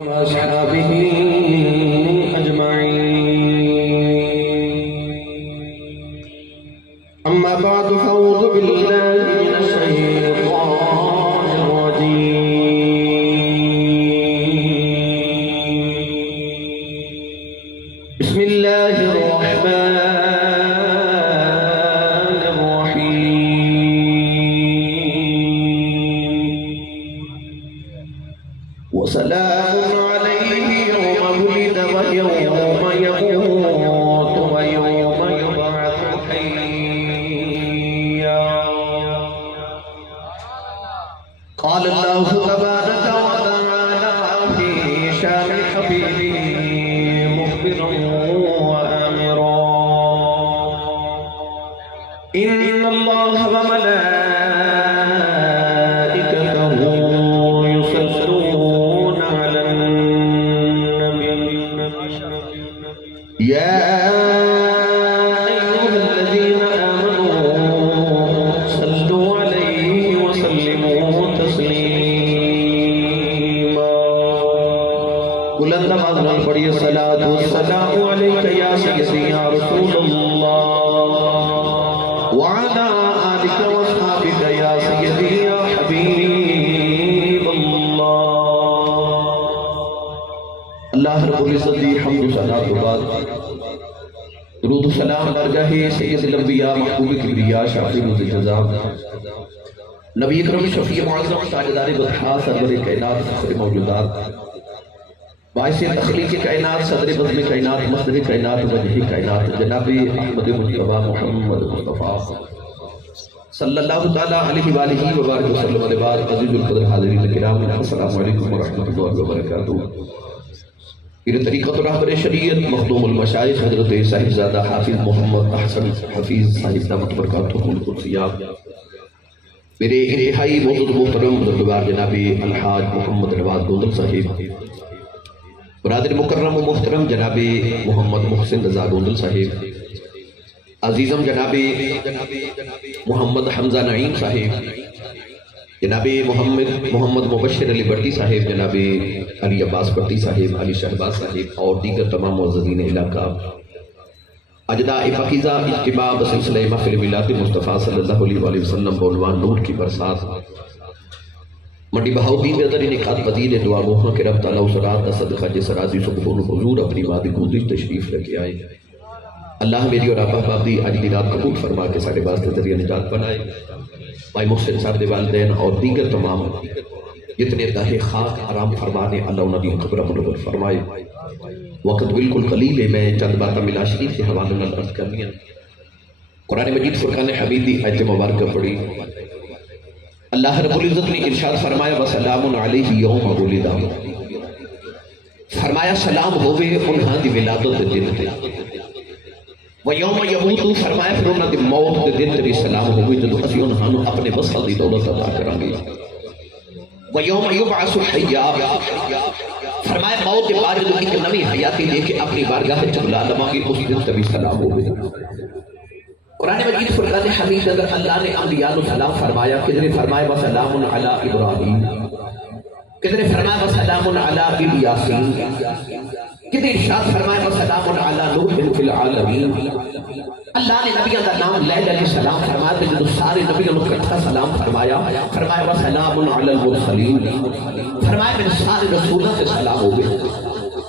وأصحابه أجمعين. أما بعد فأعوذ بالله من الشيطان الرجيم. بسم الله الرحمن الرحيم. وسلام عليه يوم ولد ويوم يموت ويوم يبعث حيا. قال الله تبارك وتعالى في شان حبيبه مخبرا وآمرا: إن الله وملائكته يصلون على النبي يا أيها الذين آمنوا صلوا عليه وسلموا تسليما. بلند آواز میں پڑھیے: الصلاۃ والسلام علیک یا سیدی یا رسول اللہ وعلی آلک واصحابک یا سیدی یا حبیب اللہ. اللہ رب العزت دی حمد و ثنا کے بعد درود و سلام درگاہ سید الانبیاء محبوب کبریا شافی الجزا نبی اکرم شفیع معظم تاجدار بطحا سرور کائنات فخر موجودات باعث تخلیق کائنات صدر بزم کائنات مصدر کائنات وجہ کائنات جناب احمد مصطفیٰ محمد مصطفیٰ صلی اللہ تعالیٰ علیہ وآلہ وبارک وسلم علیہ وآلہ عزیز القدر حاضرین کرام السلام علیکم ورحمۃ اللہ وبرکاتہ. میرے طریقت رہبر شریعت مخدوم المشائخ حضرت صاحبزادہ حافظ محمد احسن حفیظ صاحب دامت برکاتہ القدسیہ، میرے انتہائی معزز محترم بزرگوار جناب الحاج محمد نواز گوندل صاحب، برادر مکرم و محترم جناب محمد محسن رضا گوندل صاحب، عزیزم جناب محمد حمزہ نعیم صاحب، جناب محمد مبشر علی بٹی صاحب، جناب علی عباس بٹی صاحب، علی شہباز صاحب اور دیگر تمام معززین علاقہ، اجداء پاکیزہ اجتماع بسلسلہ محفل میلاد مصطفیٰ صلی اللہ علیہ وسلم بعنوان نور کی برسات منڈی بہاؤدین بیدر انعقاد پذیر دعا محمد کے رب تعالیٰ اسرات دا صدقہ جس راضی سبحان حضور اپنی مادی گودش تشریف لے آئے. اللہ میری اور آپ احباب دی آج دی رات قبول فرما کے سارے واسطے ذریعہ نجات بنائے. بھائی محسن صاحب دے والدین اور دیگر تمام جتنے داہ خاک آرام فرمانے اللہ انہوں نے قبر منور فرمائے. وقت بالکل قلیل ہے، میں چند باتیں ملا شریف کے حوالے نال عرض کرنی ہیں. قرآن مجید فرقان حمید دی آیت مبارکہ پڑھی. اللہ رب العزت نے ارشاد فرمایا: وسلام علیہ یوم ولد، فرمایا سلام ہوئے انہاں دی ولادت دے دن تے. وَيَوْمَ يَمُوتُ، فرمایا پھر انہاں دی موت دے دن تے سلام ہوئے جدو اسی انہاں نو اپنے وصل دی دولت عطا کریں گے. وَيَوْمَ يُبْعَثُ حَيًّا، فرمایا موت کے بعد جدو ایک نئی حیاتی لے کے اپنی بارگاہ وچ بلا لواں گے اس دن تے بھی سلام ہوئے. قرآن مجید فرقان حمید اندر اللہ نے انبیاء کو سلام فرمایا. کدھر فرمایا وسلام علی ابراہیم، کدھر فرمایا وسلام علی یاسین، کدھر ارشاد فرمایا وسلام علی نوح فی العالمین. اللہ نے نبیوں کا نام لے علیہ السلام فرمایا تو جب سارے نبیوں کو اکٹھا سلام فرمایا وسلام علی المرسلین، فرمایا میں سارے رسولوں سے سلام ہو گئے.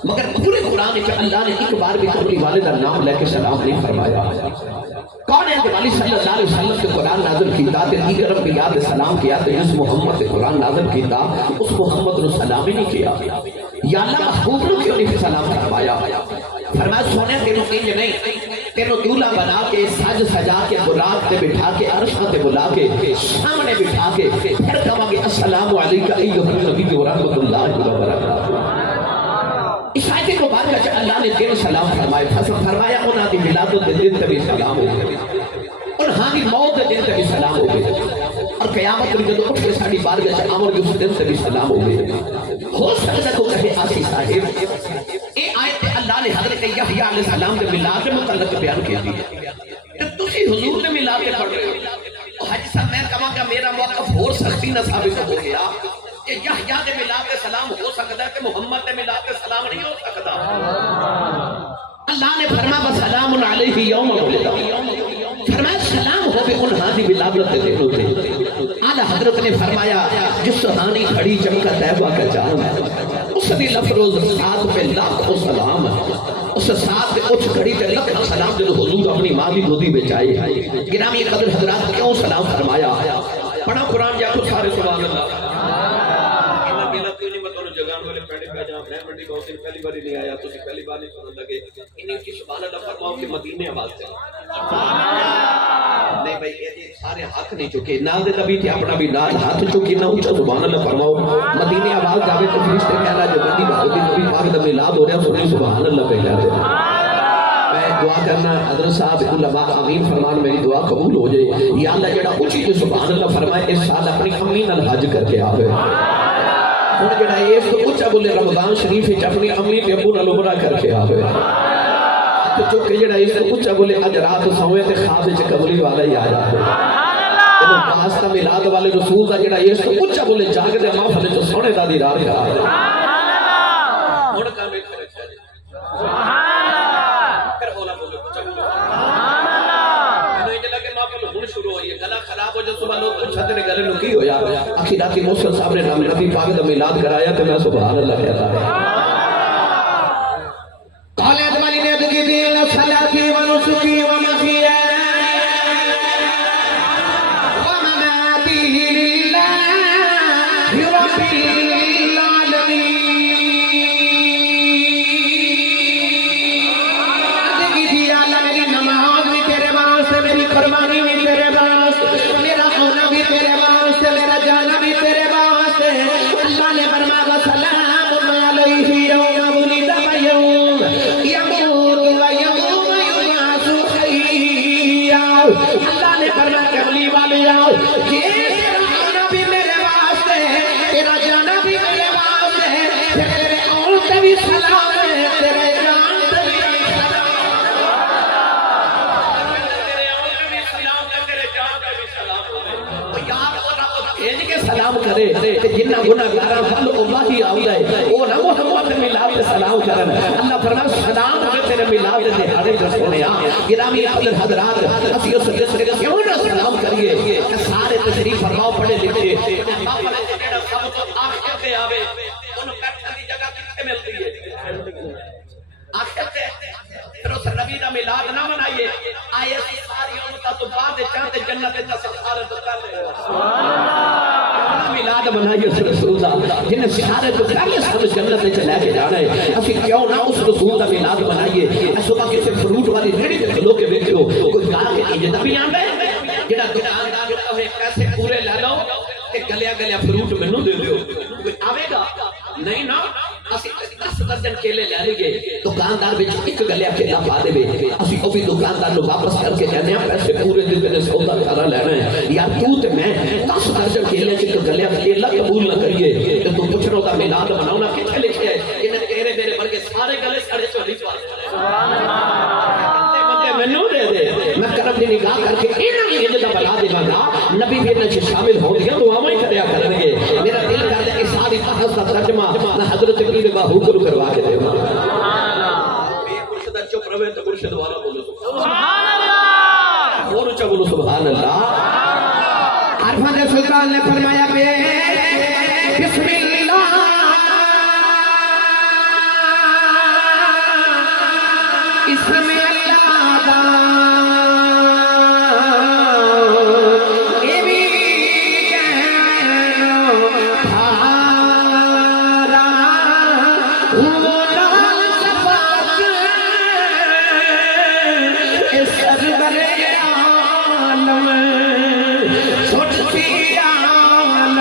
مگر پورے قرآن میں اللہ نے ایک بار بھی اپنی والد کا نام لے کے سلام نہیں فرمایا. کون ہے کہ والی صلی اللہ علیہ وسلم کے قرآن نازل کیتا تے دیگر انبیاء دے سلام کیا تے جس محمد کے قرآن نازل کیتا اس محمد نے سلام ہی نہیں کیا. یا اللہ محبوب نے کیوں نہیں سلام فرمایا؟ فرمایا سونے تینوں انج نہیں، تینوں دولہا بنا کے سج سجا کے براق تے بٹھا کے عرشاں تے بلا کے سامنے بٹھا کے پھر کہاں گے السلام علیکم ایھا النبی ورحمۃ اللہ وبرکاتہ. اس آیت کو بعد میں اللہ نے تینوں سلام فرمایا. فرمایا انہاں دی ولادت دے دن تے بھی سلام ہو گئے، انہاں دی موت دے دن تے بھی سلام ہو گئے، اور قیامت میں جب اٹھ کے ساڈی بارگاہ وچ آون گے اس دن تے بھی سلام ہو گئے. ہو سکتا کو کہے آسی صاحب اے آیت اللہ نے حضرت یحییٰ علیہ السلام کے میلاد کے متعلق بیان کی تھی. تسی حضور نے میلاد پڑھ رہے ہو. حج صاحب میں کہاں گا میرا موقف اور سختی نہ ثابت ہو گیا. کہ یحییٰ دے ملاد سلام ہو سکتا ہے کہ محمد دے ملاد سلام نہیں ہو سکتا؟ اللہ نے فرمایا وسلام علیہ یوم ولد، فرمایا سلام ہو بے ان ہادی ولادت دے ہوتے۔ اعلیٰ حضرت نے فرمایا جس سہانی کھڑی چمکا طیبہ کا جام ہے، اس نے لفروز ساتھ پہ لاکھوں سلام ہے، اس ساتھ پہ اٹھ کھڑی پہ لاکھوں سلام جو حضور اپنی ماں کی گودی میں جائے۔ گرامی قدر حضرات کیوں سلام فرمایا؟ پڑھا قرآن جا تو سارے سبحان اللہ۔ جگان والے پہلے پہ جہاں میں منڈی بہت دن پہلی باری نہیں آیا تو پہلی بار نہیں سننے لگے انہیں کی سبحان اللہ فرماؤ کہ مدینے آواز سے نہیں بھائی یہ سارے ہاتھ نہیں چکے نال دے نبی تھے اپنا بھی نال ہاتھ چکی نہ اونچا سبحان اللہ فرماؤ مدینے آواز جاوے تو فرشتے کہنا جو بندی بہت دن نبی پاک دا میلاد ہو رہا ہے سنیں سبحان اللہ پہ کہتے ہیں۔ میں دعا کرنا حضرت صاحب علماء آمین فرمان میری دعا قبول ہو جائے یا اللہ جڑا اونچی جو سبحان اللہ فرمائے اس سال اپنی امی نال حج کر کے آوے ہوں جڑا اس تو اونچا بولے رمضان شریف وچ اپنی امی تے ابو نال عمرہ کر کے آوے تو چکے جڑا اس تو اونچا بولے اج رات سوئے تے خواب وچ قبولی والا ہی آ جائے سبحان اللہ واسطہ میلاد والے رسول دا جڑا اس تو اونچا بولے جاگ دے محفل وچ سونے دا دیدار کرا سبحان اللہ ہن کام ایک رکھا جی سبحان اللہ پھر اولا بولے اونچا بولے سبحان اللہ میں جلا کہ محفل ہن شروع ہوئی ہے گلا خراب ہو جائے صبح لوگ پوچھتے نے گلے نو کی ہویا اخیراتی محسن صاحب نے نبی پاک دا میلاد کرایا کہ میں سبحان اللہ کہتا ہے قال ادمنی نے دگی دین صلاتی و نسکی و مغفرت و مماتی للہ رب العالمین دگی دی اللہ میری نماز بھی تیرے واسطے میری قربانی بھی تیرے واسطے میرا ہونا بھی تیرے واسطے میرا جانا بھی تیرے واسطے اللہ نے فرمایا وسلام علیہ یوم ولد و یوم یموت و یوم یبعث حیا اللہ نے فرمایا کملی والے آؤ یہ تیرا ہونا بھی میرے واسطے تیرا جانا بھی میرے واسطے تیرے آن سے بھی سلام ہے تیرے جان سے بھی سلام کرے کہ جنہ گناہگاراں حل اللہ ہی آؤدا ہے او نہ محمد میلاد تے سلام کرن اللہ فرمایا سلام ہوے تیرے میلاد دے دہاڑے تے سونیا گرامی حضرات اسی اس سے کیوں نہ سلام کریے کہ سارے تشریف فرماؤ پڑھے لکھے محفل جڑا سب تو آخر تے آوے اونوں بیٹھن دی جگہ کتھے ملدی ہے آخر تے پھر اس نبی دا میلاد نہ منائیے آئے ساری امت تو بعد چاہتے جنت تے سفارت کر لے سبحان اللہ میلاد منائیے اس رسول دا جن سارے تو پہلے سب جنت میں چلے کے جانا ہے اسی کیوں نہ اس رسول دا میلاد منائیے صبح کسی فروٹ والی ریڑھی تے کھلو کے ویکھو کوئی گا کے یہ نبی آندا ہے جڑا دکاندار ہوے پیسے پورے لے لو تے گلیا گلیا فروٹ مینوں دے دیو کوئی آوے گا نہیں نا اسی 10 درجن کیلے لے لیے دکاندار وچ ایک گلیا کیلا پا دے اسی او بھی دکاندار نو واپس کر کے کہنے ہیں پیسے پورے دن تے سودا کرا لینا ہے یار تو تے میں 10 درجن کیلے چ گلیا کیلا قبول نہ کریے تے تو پوچھنو دا میلاد مناونا کتھے لکھیا ہے کہ تیرے میرے ورگے سارے گلے سڑے چولی پا سبحان اللہ بندے منوں دے دے میں کرم دی نگاہ کر کے انہاں دی عزت بنا دیواں گا نبی بھی انہاں وچ شامل ہون گے دعاواں ہی کریا کرن گے میرا دل کردا ہے کہ ساری بحث دا ترجمہ میں حضرت پیر باہو کو کروا کے دیواں سبحان اللہ بے مرشد چپ رہے تو مرشد والا بولو سبحان اللہ اور اونچا بولو سبحان اللہ عرفان سلطان نے فرمایا کہ بسم اللہ اسم اللہ دا اے بھی کہنو تھارا ہونا صفات اس سرور عالم چھوٹی عالم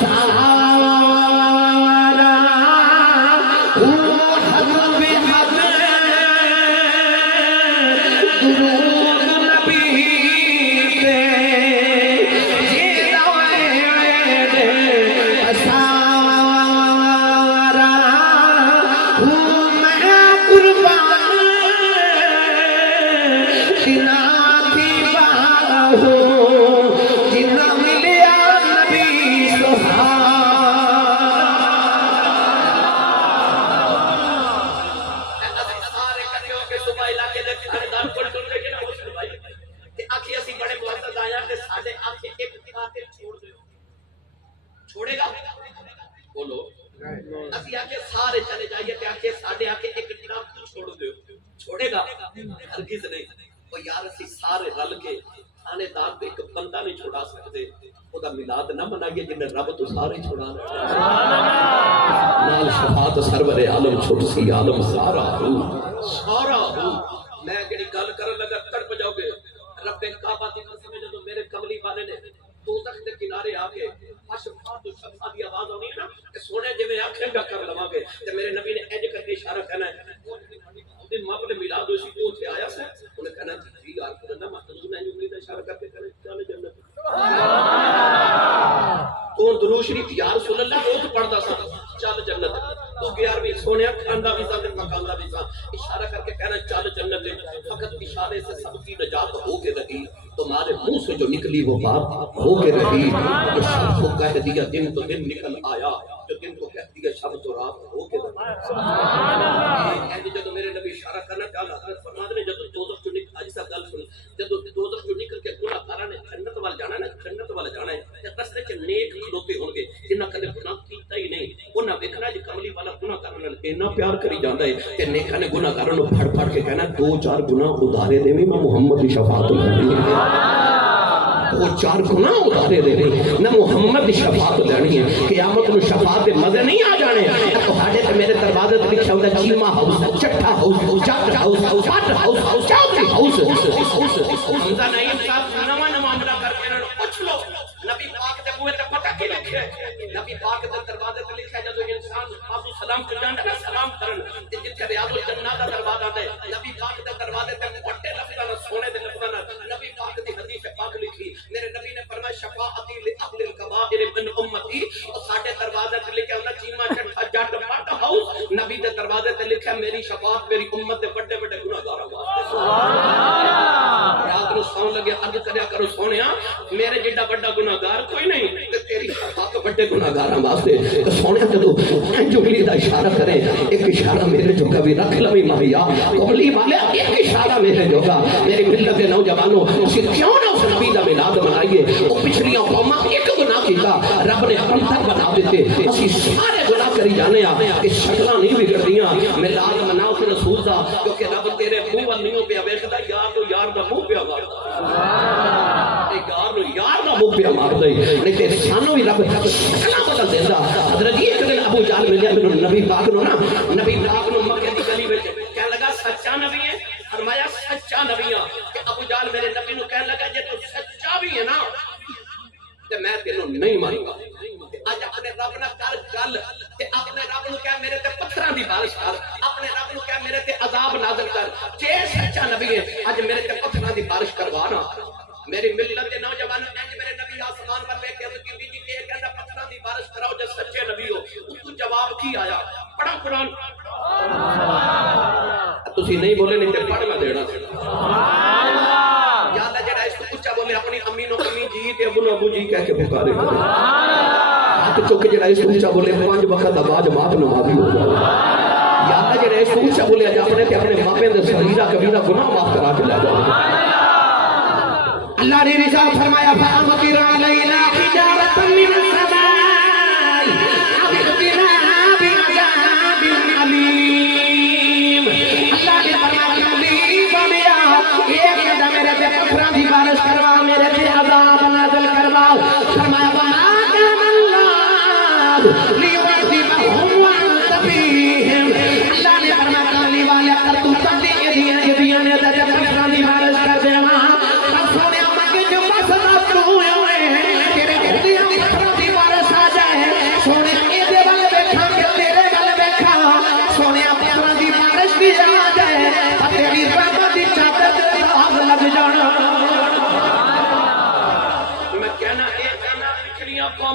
سارا حد بے حد درود نبی پہ جیتا سارا اسی آ کے سارے چلے جائیے کہ آ کے ساڈے آ کے ایک ڈرم تو چھوڑ دیو، چھوڑے گا ہرگز نہیں۔ وہ یار اسی سارے رل کے تھانے دار پہ ایک بندہ نہیں چھوڑا سکتے، وہ دا میلاد نہ منائیے جن رب تو سارے چھوڑا رہے نال شفاعت سرور عالم چھوٹ سی عالم سارا ہو سارا ہو۔ میں جڑی گل کرن لگا تڑپ جاؤ گے۔ رب کعبہ دی قسم ہے جدوں میرے کملی والے نے دوزخ دے کنارے آ کے اشفاعت شفاع دی آواز ہونی ہے نا کہ سونے جویں آکھیں گا کر لواں گے تے میرے نبی نے انج کر کے اشارہ کرنا ہے دن ماں نے میلاد ہوئی سی تو اتنے آیا سے انہیں کہنا جی یار خدا میں حضور نے انگلی کا اشارہ کر کے کہنا چل جنت تو درود شریف یا رسول اللہ روز پڑھدا سا چل جنت تو 11ویں سونیا کھاندا بھی سا تے مکاندا بھی سا اشارہ کر کے کہنا چل جنت فقط اشارے سے سب کی نجات ہو کے رہی تمہارے منہ سے جو نکلی وہ بات ہو کے رہی جو شب کو کہہ دیا دن تو دن نکل آیا جو دن کو کہہ دیا شب تو رات ہو کے رہی جب میرے نبی اشارہ کرنا چاہتا حضرت فرماتے نے جب دوزخ جو نکل آج سا گل سن جب دوزخ جو نکل کے گناہ کارا نے جنت وال جانا ہے جنت وال جانا ہے رستے چ نیک کھلوتے ہون گے جنہاں کدے گناہ کیتا ہی نہیں انہاں ویکھنا جی کملی والا گناہ کرن نال اتنا پیار کری جاندا ہے کہ نیکاں نے گناہ کارن نوں پھڑ پھڑ کے کہنا دو چار گناہ ادارے دیویں میں محمد دی شفاعت کرنی ہے وہ چار گناہ اتارے دے نہ محمد دی شفاعت لینی ہے قیامت نو شفاعت دے مزے نہیں آ جانے تہاڈے تے میرے دروازے تے لکھا ہوندا چیما ہاؤس چٹھا ہاؤس جٹ ہاؤس پٹ ہاؤس چوتھی ہاؤس حمزہ نعیم صاحب نواں معاملہ کر کے انہاں نوں پوچھ لو نبی پاک دے بوئے تے پتہ کی لکھیا ہے نبی پاک دے دروازے تے لکھیا جدوں انسان آپو سلام کر جاندا نا سلام کرن تے جتھے ریاض الجنہ دا دروازہ ہے نبی پاک دے دروازے تے موٹے لفظاں نال سونے دے لفظاں نال نبی پاک دی حدیث پاک لکھی میرے نبی نے فرمایا شفاعتی لاہل الکبائر من امتی اور ساڈے دروازے تے لکھیا ہوندا چیما چٹھا جٹ پٹ ہاؤس نبی دے دروازے تے لکھیا میری شفاعت میری امت دے بڑے بڑے گناہگاراں واسطے سبحان اللہ رات نوں سون لگے عرض کریا کرو سونیا میرے جیڑا بڑا گناہگار کوئی نہیں تے تیری شفاعت بڑے گناہگاراں واسطے تے سونیا جدوں انگلی دا اشارہ کرے ایک اشارہ میرے جو کبھی رکھ لوی ماہیا کملی والے ایک اشارہ میرے جو کا میری ملت دے نوجوانوں اسی کیوں نہ اس نبی دا میلاد منائیے وہ پچھلیاں قوماں ایک گناہ کیتا رب نے پنتر بنا دیتے اسی سارے گناہ کری جانے کہ شکلاں نہیں بگڑدیاں میلاد مناؤ تے رسول دا کیونکہ رب تیرے منہ ول نہیں پیا ویکھدا یار تو یار دا منہ پیا ماردا یار دا منہ پیا ماردا نہیں تے سانو بھی رب شکلاں بدل دیندا حضرت جی ایک دن ابو جہل ملیا مینوں نبی پاک نو نا نبی پاک نو مکے دی گلی وچ کہن لگا سچا نبی ہے فرمایا سچا نبی ہاں کہ ابو جہل میرے نبی نو کہن لگا جے تو سچا بھی ہے نا تے میں تینوں نہیں مانوں گا اج اپنے رب نال کر گل تے اپنے رب نو کہہ میرے تے پتھراں دی بارش کر اپنے رب نو کہہ میرے تے عذاب نازل کر جے سچا نبی ہے اج میرے تے پتھراں دی بارش کروانا میری ملت کے نوجوان اج میرے نبی آسمان پر لے کے عرض کی جی کہ کہندا پتھراں دی بارش کراؤ جے سچے نبی ہو تو جواب کی آیا پڑھا قرآن تسی نہیں بولے نہیں تے پڑھ میں دینا سبحان اللہ یا اللہ جڑا اس کو اونچا بولے اپنی امی نو امی جی تے ابو نو ابو جی کہہ کے پکارے سبحان اللہ ہاتھ چوک جڑا اس کو اونچا بولے 5 وقت بعد جماعت نمازی ہو جائے یا اللہ جڑا اس کو اونچا بولے اج اپنے تے اپنے ماں دے صغیرہ کبیرہ گناہ معاف کرا کے لے جائے اللہ نے رضا فرمایا فَأَمْطِرْ عَلَيْنَا حِجَارَةً مِّنَ السَّمَاءِ أَوْ ائْتِنَا بِعَذَابٍ أَلِيمٍ اللہ نے فرمایا نبی بنیا ایک گھنٹہ میرے تے پتھراں دی بارش کروا میرے تے عذاب نازل کروا فرمایا وَمَا كَانَ اللَّهُ لِيُعَذِّبَهُمْ وَأَنْتَ فِيهِمْ اللہ نے فرمایا کملی والے اگر تو کبھی ایدیاں نے تے پتھراں دی بارش کر دیواں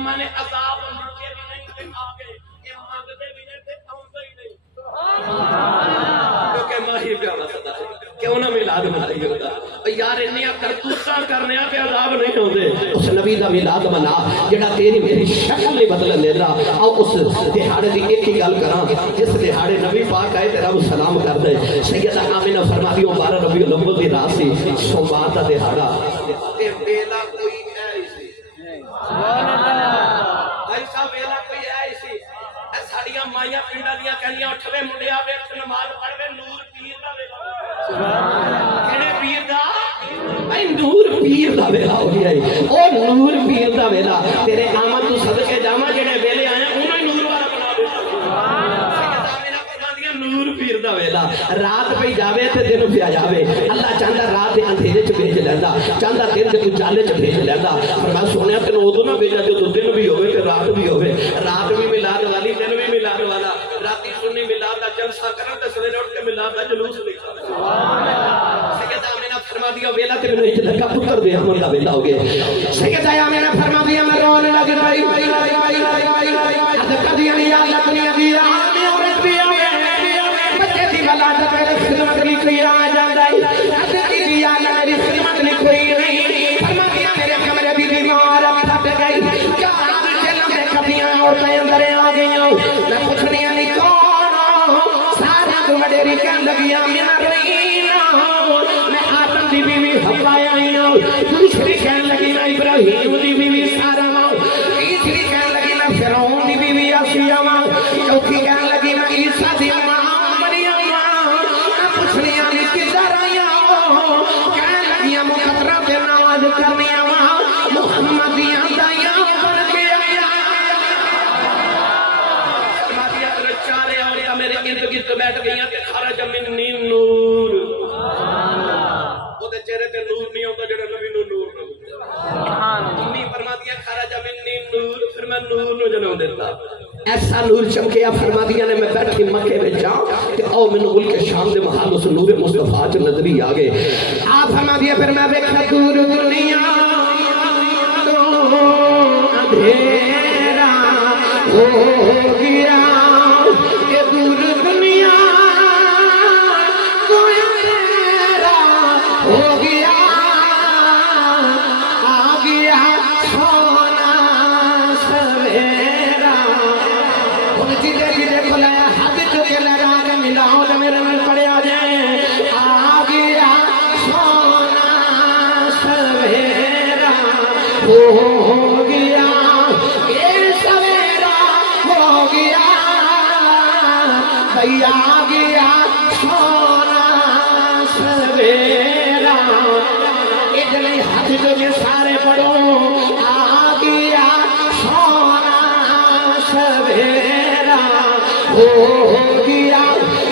میں نے عذاب مانگے بھی نہیں تے آگے یہ مانگتے بھی نہیں تے آؤندے ہی نہیں کیونکہ ماہی پہ مسئلہ ہے کیوں نہ میلاد منائی ہوتا یار انہاں کرتوتاں کرنے پہ عذاب نہیں ہوندے اس نبی دا میلاد منا جڑا تیری میری شکل نہیں بدلن دیندا آؤ اس دہاڑے دی ایک ہی گل کراں جس دہاڑے نبی پاک آئے تے رب سلام کر دے سیدہ آمینہ فرماتی 12 ربیع الاول دی رات سی سوموار دا دہاڑا تے ویلا کوئی ہے سی سبحان اللہ بھائی صاحب ویلا کوئی ہے سی ساڈیاں مائیاں پنڈا دیا کہنیاں اٹھوے مڈیا ویکھ نماز پڑھوے نور پیر دا ویلا سبحان اللہ کیڑے پیر دا اے نور پیر دا ویلا ہو گیا ہے او نور پیر دا ویلا تیرے آمد تو صدقے جاواں جڑے ویلے آئے انہاں نور والا بنا دے سبحان اللہ میرا فرماندیاں نور پیر دا ویلا رات پہ جاوے تے دن پہ جاوے اللہ چاہندا رات دے اندھیرے چ بھیج لیندا چاہندا دن دے اجالے چ بھیج لیندا فرمایا سونیا تینوں اودوں نہ بھیجا جو دن بھی ہوے تے رات بھی ہوے رات بھی میلاد والی دن بھی میلاد والا راتی سنی میلاد دا جلسہ کرن تے سویرے اٹھ کے میلاد دا جلوس نکال سبحان اللہ سیدہ آمینہ فرما دیا ویلا تے مینوں اج لگا پتر دے امن دا ویلا ہو گیا سیدہ آمینہ فرما دیا میں رونے لگ پئی اد کدی یا اللہ کدی ابھی آمین عورت بھی بچے دی ولادت میرے خدمت نہیں کوئی آ جاندا ہے اد دی یا اللہ میری خدمت نہیں کوئی نہیں فرما دیا میرے کمرے بھی بیمار پھٹ گئی چار لمبے کبیاں عورتیں اندر آ گئیاں میں پوچھنی نہیں کون سارا تو وڈیری کہن لگیاں میں روینا میں آدم دی بیوی حوا آئی ہوں دوسری کہن لگی میں ابراہیم دی بیوی سارا تیسری کہن لگی میں فرعون دی بیوی آسیہ چوتھی کہن لگی میں عیسیٰ دی ماں مریم میں پوچھنی نہیں کدھر آیا کہن لگیاں مقدرہ پہ نواز کرنی محمدیاں دائیاں بن کے آیا فرمایا تیرے چارے عورتیں میرے ارد گرد بیٹھ گئیاں کہ خرج منی نور وہ دے چہرے تے نور نہیں ہوتا جڑا نبی نو نور نہ سبحان اللہ امی فرما دیا خرج منی نور پھر میں نور نو جنم دیتا ایسا نور چمکیا فرما دیا نے میں بیٹھی مکے میں جاؤں کہ او میں ملک شام دے محل اس نور مصطفیٰ چ نظری آ گئے آپ فرما دیا پھر میں ویکھا دور دنیا اندھیرا ہو گیا کہ دور دنیا تو اندھیرا ہو گیا آ گیا سونا سویرا ان چیزیں جیدے کھلایا حد چکے لگا کے ملاؤ جو میرے میں پڑے آ جائیں آ گیا سونا سویرا ہو گیا یہ سویرا ہو گیا بھیا آ گیا سونا سویرا ادھر ہاتھ جو یہ سارے پڑھو آ گیا سونا سویرا ہو گیا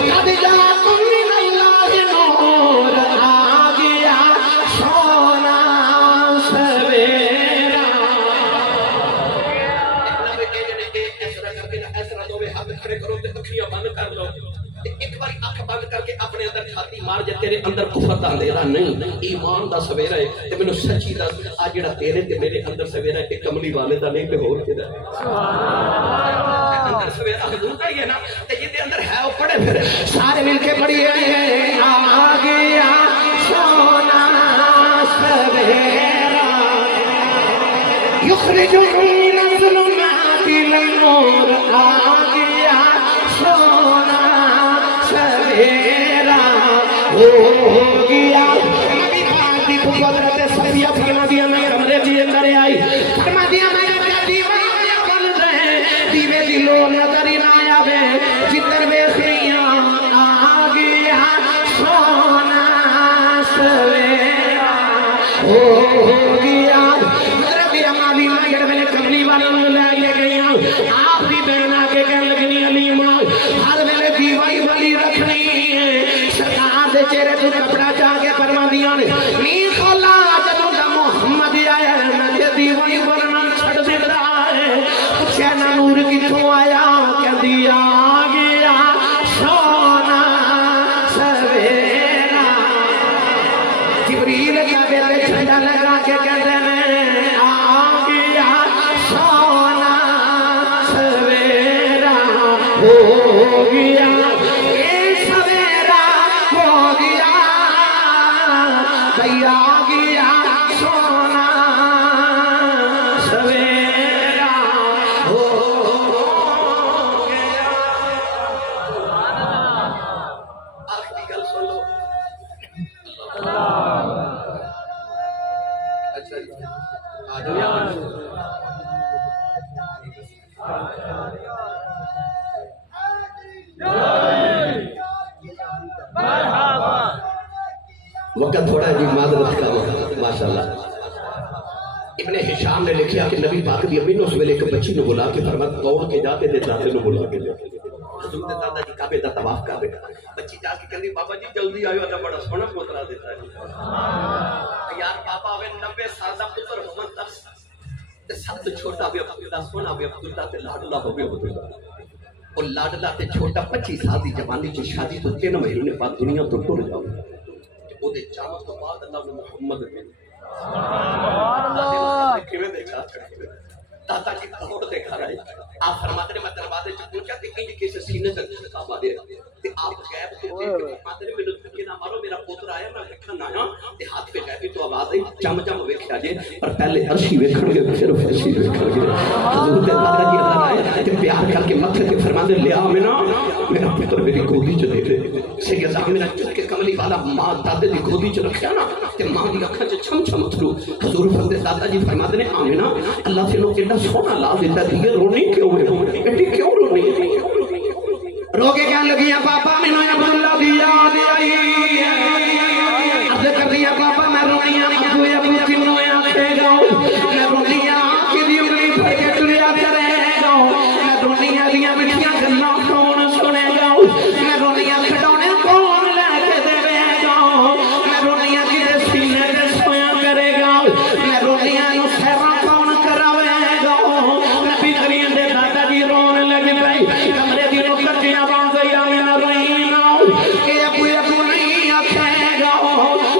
قد جاءکم من اللہ نور آ گیا سونا سویرا ایسا دو ہاتھ کھڑے کرو تے اکھیاں بند کر لو ایک بار اکھ بند کر کے اپنے اندر چھاتی مار جے تیرے اندر کفر دا اندھیرا نہیں ایمان دا سویرا ہے تے مینوں سچی دس آ جڑا تیرے تے میرے اندر سویرا ہے کہ کملی والے دا نہیں تے ہور کدا سبحان اللہ اندر سویرا حضور دا ہی ہے نا تے جے اندر ہے او پڑھے پھر سارے مل کے پڑھیے آ گیا سونا سویرا یخرجکم من الظلمات الى النور آ گیا سونا سویرا ہو گیا نبی پاک دی قدرت سبیہ فرما دیا میں کمرے دی اندر آئی فرما دیا میں دیوے بن رہے دیوے دی لو نظر ہی نہ آوے جدھر ویسیاں آ گیا سونا سویرا ہو گیا ربی امالی نگر میں کملی والا لے گئیاں آپ دی بہن آگے کہنے لگنی علیمہ ہر ویلے دیوائی والی رکھنی ہے سرکار دے چہرے تو کپڑا چاہ کے فرما دیا نے نہیں کھولا جدوں دا محمد آیا نہ دیوائی ورنہ چھڑ دے رہا ہے پوچھے نہ نور کتوں آیا کہہ دیا آ گیا سونا سویرا جبریل کا بیلے جھنڈا لگا کے کہتے ہیں آ گیا سونا سویرا ہو گیا یہ سویرا ہو گیا بھیا آ گیا سونا سویرا ہو گیا آخری گل سن لو اچھا جی آ جاؤ وقت تھوڑا ہے جی، معذرت کا وقت ماشاءاللہ۔ ابن ہشام نے لکھیا کہ نبی پاک دی امی نے اس ویلے ایک بچی نو بلا کے فرمایا دوڑ کے جاتے دے دادے نو بلا کے جا حضور دے دادا جی کعبے دا طواف کر رہے، بچی جا کے کہندی بابا جی جلدی آئیو، اللہ بڑا سونا پوترا دیتا ہے یار بابا ہوئے 90 سال دا پتر ہومن تک تے سب تو چھوٹا بھی عبداللہ سونا بھی عبداللہ تے لاڈلہ ہو گیا عبداللہ، اور لاڈلہ تے چھوٹا 25 سال دی جوانی چ شادی تو 3 مہینے بعد دنیا تو ٹر جاؤ او دے جامت تو بعد اللہ نے محمد نے دادا جی دوڑ دے گھر آئے، آپ فرماتے نے میں دروازے سے پوچھا کہ انج کیسے سینے تک دھکا مارے تے آپ غیب تو دیکھ کے فرماتے نے مینوں دھکے نہ مارو، میرا پوتر آیا میں ویکھن آیا تے ہاتھ پہ غیبی تو آواز آئی چم چم ویکھیا جے پر پہلے عرشی ویکھن گے پھر عرشی ویکھن گے۔ حضور دے دادا جی اندر آئے تے پیار کر کے متھے تے فرماتے لے آ میرا پتر میری گودی چ دے دے، سیدہ میرا چل کے کملی والا ماں دادے دی گودی چ رکھیا نا تے ماں دی اکھاں چ چھم چھم اتھرو۔ حضور فرماتے دادا جی فرماتے نے آمنہ اللہ سے لوگ اتنا سونا لا دیتا دیئے رونی کیوں ہے بیٹی کیوں رونی روکے کیا لگیاں پاپا میں نے عبداللہ دیا دیا عرض کر دیا پاپا میں رونیاں ابو ابو کیوں آتے گا میں رونیاں کی دی انگلی پھر کے چلیا کرے گا میں رونیاں دیا مٹھیاں گنا کون سنے گا میں رونیاں کھڑونے کون لے کے دے گا میں رونیاں کی سینے کے سویا کرے گا میں رونیاں نو سیرا کون کراوے گا نبی کریم دے دادا جی رون لگ پئی کمرے دی نو کٹی آواز آئی نہ روئی نہ کہ ابو ابو نہیں آکھے گا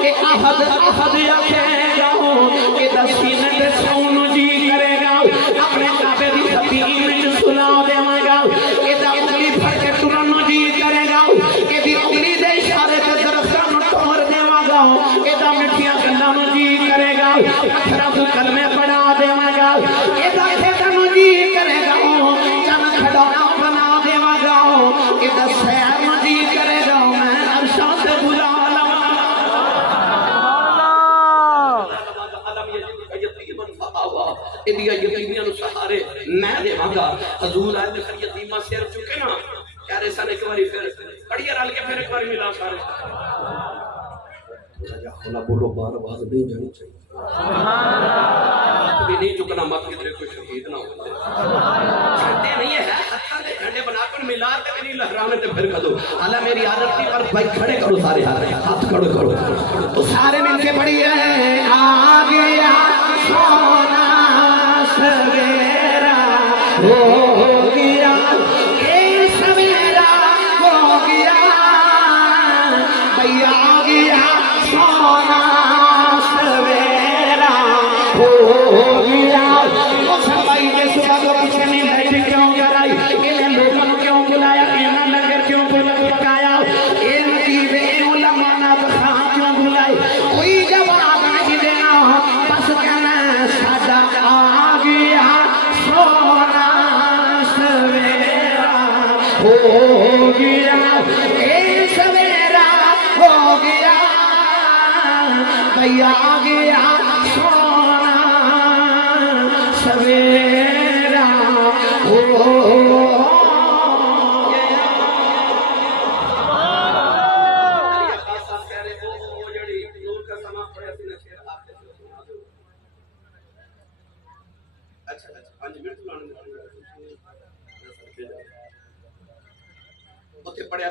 کہ احد احد آکھے گا کہ دسینے تے سون جی کرے گا اپنے کعبے دی سفین وچ سلا دیواں گا کہ دا انگلی پھڑ کے ٹرن جی کرے گا کہ دی انگلی دے اشارے تے درختاں نو توڑ دیواں گا کہ دا مٹھیاں گلاں نو جی کرے گا پتھراں تو کلمے پڑھا دیواں گا کہ دا کھیتاں نو جی کرے گا چن کھڑونا بنا دیواں گا کہ دا سیر نو جی کرے گا میں عرشاں تے بلا لواں یتیمیاں نو سہارے میں دیواں گا۔ حضور آئے پھر یتیمہ سیر چکے نا کہہ رہے سن ایک باری پھر پڑھیے رل کے پھر ایک باری ملا سارے خلا بولو بار آواز نہیں جانی چاہیے بھی نہیں چکنا مت کدھر کوئی شہید نہ ہوتے جھنڈے نہیں ہے جھنڈے بنا کر ملا تے نہیں لہرانے تے پھر کدو حالا میری عادت تھی پر بھائی کھڑے کرو سارے ہاتھ کھڑو کرو تو سارے مل کے پڑھیے آ گیا سونا سویرا ہو گیا اے سویرا ہو گیا بھیا آ گیا سونا سویرا ہو گیا وہ سبائی کے صبح کو پیچھے نہیں بیٹھے کیوں کرائی انہیں لوگوں نے کیوں بلایا انہیں لگر کیوں بلایا ان چیزیں علماء نہ بخواہ کیوں بلائی کوئی جواب نہیں دینا بس کہنا ساڈا آ گیا سونا سویرا ہو گیا اے سویرا ہو گیا بھیا آ گیا سونا سویرا ہو پڑھیا